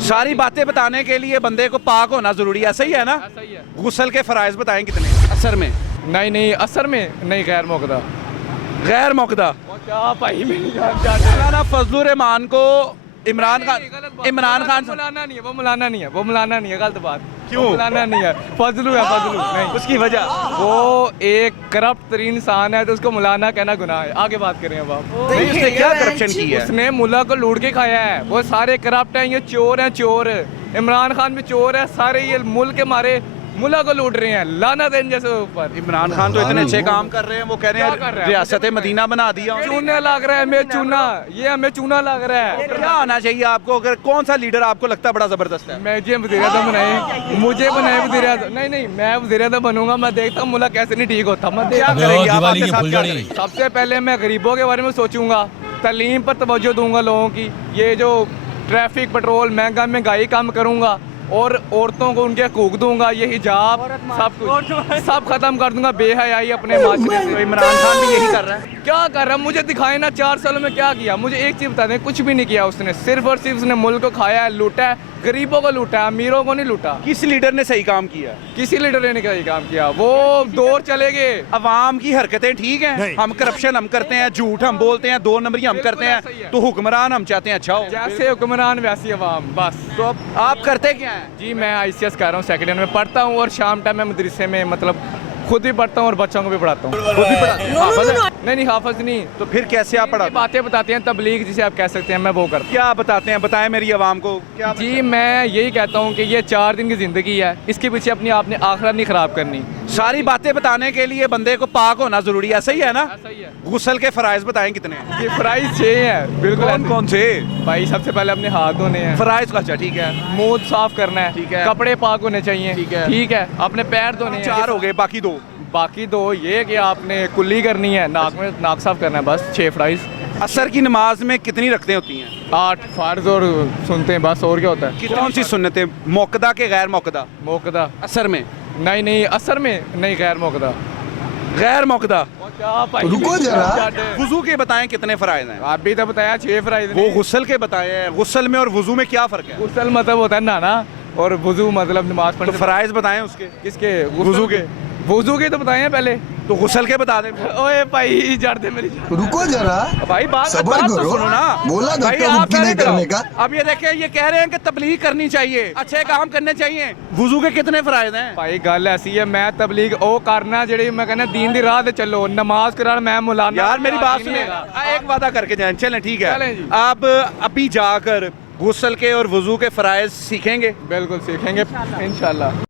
सारी बातें बताने के लिए बंदे को पाक होना जरूरी है, सही है ना? ऐसा ही है। गुस्ल के फराइज बताएं कितने असर में? नहीं नहीं, असर में नहीं, गैर मौकदा। गैर मौकदा। क्या भाई मेरी जान चाहते मौलाना फजलुर रहमान को इमरान खान मुलाना नहीं है, वो मुलाना नहीं है, वो मुलाना नहीं है, गलत बात। क्यों? वो मुलाना नहीं है, फजलू है, फजलू नहीं। उसकी वजह वो एक करप्ट तरीन इंसान है, तो उसको मुलाना कहना गुनाह है। आगे बात करें अब आप। नहीं, उसने क्या करप्शन की है? उसने मुल्ला को लूट के खाया है। वो सारे करप्ट हैं, ये चोर हैं, चोर। इमरान खान भी चोर है, सारे ये मुल्क के मारे मुल्ला को लूट रहे हैं। लानत है इन जैसे ऊपर। इमरान खान तो इतने अच्छे काम कर रहे हैं, वो कह रहे क्या कर हैं रहा है? रियासत मदीना बना दिया। चूना लग रहा है हमें, चूना, ये हमें चूना लग रहा है। क्या आना चाहिए आपको? अगर कौन सा लीडर आपको लगता है बड़ा जबरदस्त है? मुझे वज़ीर-ए-आज़म बनाए, मुझे बनाए वज़ीर-ए-आज़म। नहीं नहीं, मैं वज़ीर-ए-आज़म बनूंगा, मैं देखता हूँ मुल्क कैसे नहीं ठीक होता। मैं क्या देखता करेंगे आप? दिवाली आपके की साथ क्या फुलझड़ी। करेंगे? सबसे पहले मैं गरीबों के बारे में सोचूंगा, तालीम पर तवज्जो दूंगा लोगों की। ये जो ट्रैफिक पेट्रोल महंगाई कम करूंगा, और औरतों को उनके हकूक दूंगा, ये हिजाब सब कुछ सब खत्म कर दूंगा, बेहयाई अपने माशरे तो से। इमरान खान भी यही कर रहा है। क्या कर रहा है? मुझे दिखाए ना 4 सालों में क्या किया। मुझे एक चीज बता दें, कुछ भी नहीं किया उसने। सिर्फ और सिर्फ उसने मुल्क को खाया है, लूटा है, गरीबों को लूटा है, अमीरों को नहीं लूटा। किस लीडर ने सही काम किया? किसी लीडर ने नहीं काम किया। वो दौर चले गए। अवाम की हरकतें ठीक हैं, हम करप्शन हम करते हैं, झूठ हम बोलते हैं, 2 नंबरी हम करते ऐसा ही हैं, है। तो हुक्मरान हम चाहते हैं अच्छा हो। जैसे हुक्मरान वैसी अवाम, बस। तो अब आप करते क्या हैं? जी मैं ICS कर रहा हूँ, सेकेंड ईयर में पढ़ता हूँ, और शाम टाइम मैं मदरसे में मतलब खुद भी पढ़ता हूँ और बच्चों को भी पढ़ाता हूँ। खुद भी पढ़ाते हैं? हाफ़िज़ हैं? नहीं नहीं, हाफिज नहीं। तो फिर कैसे आप ये पढ़ाते हैं? बातें बताते हैं, तबलीग जिसे आप कह सकते हैं, मैं वो करता क्या बताते हैं? बताएं मेरी आवाम को क्या। हूँ। जी मैं यही कहता हूँ कि ये 4 दिन की ज़िंदगी है, इसके पीछे अपनी आपने आखिरत नहीं ख़राब करनी। सारी बातें बताने के लिए बंदे को पाक होना जरूरी है, सही है ना? ऐसा ही है। गुस्ल के फराइज बताएं कितने हैं? ये प्राइस 6 है, बिल्कुल कौन ऐसे। कौन से भाई सबसे पहले अपने हाथ धोने हैं, फराइज का? अच्छा ठीक है, मुंह साफ करना है, ठीक है। कपड़े पाक होने चाहिए, ठीक है। ठीक है, अपने पैर धोने हैं। 4 हो गए, बाकी 2। बाकी 2 ये कि आपने कुल्ली करनी है, नाक साफ करना है, बस 6 फ्राइज। असर की नमाज में कितनी रखते होती हैं? 8 फ़र्ज और सुनते हैं, बस। और क्या होता है? कौन सी सुन्नतें, मौकदा के गैर मौकदा? मौकदा। असर में? नहीं नहीं, असर में नहीं, गैर मौकदा। गैर मौकदा। क्या भाई रुको जरा। वुजू के बताएं कितने फराइज हैं? आप भी तो बताया 6 फ्राइज। वो गुस्ल के बताए हैं। गुस्ल में और वुजू में क्या फर्क है? गुस्ल मतलब होता है नहाना, और वुजू मतलब नमाज तो पढ़ने से। फराइज बताएं उसके। किसके? वुजू के। वुजू के तो बताए हैं पहले। तो गुस्ल के बता दें। ओए भाई जड़ दे मेरी जान। रुको जरा। भाई बात सब्र तो करो। सुनो ना। बोला भाई धक्का आप मुक्की नहीं पहले करने कराओ। का। अब ये देखें, ये कह रहे हैं कि तबलीग करनी चाहिए, अच्छे काम करने चाहिए। वुजू के कितने फराइज हैं? भाई गल ऐसी है, मैं तबलीग ओ करना जेड़ी मैं कहना दीन दी राह ते चलो, नमाज कराना मैं मुलाना। यार मेरी बात नहीं सुनिए, होगा। एक वादा करके जाएं, चलें ठीक चलें है। जी। आप अभी जाकर गुस्ल के और वुजू के फराइज सीखेंगे? बिल्कुल सीखेंगे इंशाल्लाह।